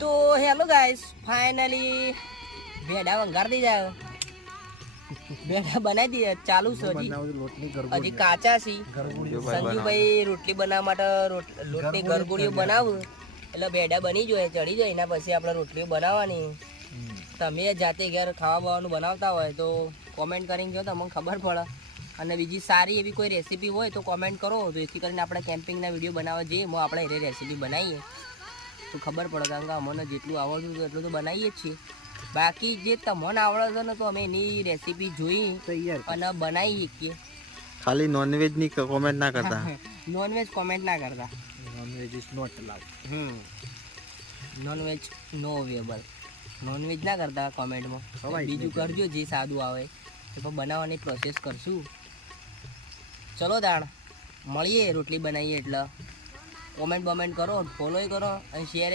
તો hello guys finally ભેડા વંગાર દી જાય. ભેડા બનાવી દઈએ ચાલુ છે હજી. હજી કાચા છે. સંજુભાઈ રોટલી બનાવવા માટે લોટની ગરગુડીઓ બનાવું. એટલે ભેડા બની જોઈએ ચડી જાય. એના પછી આપણે રોટલીઓ બનાવવાની. તમે જાતે ઘેર ખાવા બાવાનું બનાવતા હોય તો કોમેન્ટ કરીને જો તમને ખબર પડે. અને બીજી સારી એવી કોઈ રેસીપી હોય તો કોમેન્ટ કરો. એથી કરીને આપણે કેમ્પિંગના વીડિયો બનાવવા જઈએ આપણે એ રેસીપી બનાવીએ. તો ખબર પડે કારણ કે અમને જેટલું આવડતું હતું એટલું તો બનાવીએ જ છીએ. બાકી જે તમને આવડે છે ને તો અમે એની રેસીપી જોઈ તૈયાર અને બનાવી શકીએ. ખાલી નોનવેજની કોમેન્ટ ના કરતા? નોનવેજ કોમેન્ટ ના કરતા. Nonveg is not allowed hmm. Nonveg no available nonveg ના કરતા કોમેન્ટમાં બીજું કરજો જે સાદું આવે. એ પણ બનાવવાની પ્રોસેસ કરશું. ચલો તાણ મળીએ રોટલી બનાવીએ એટલે. કોમેન્ટ બમેન્ટ કરો ફોલો કરો અને શેર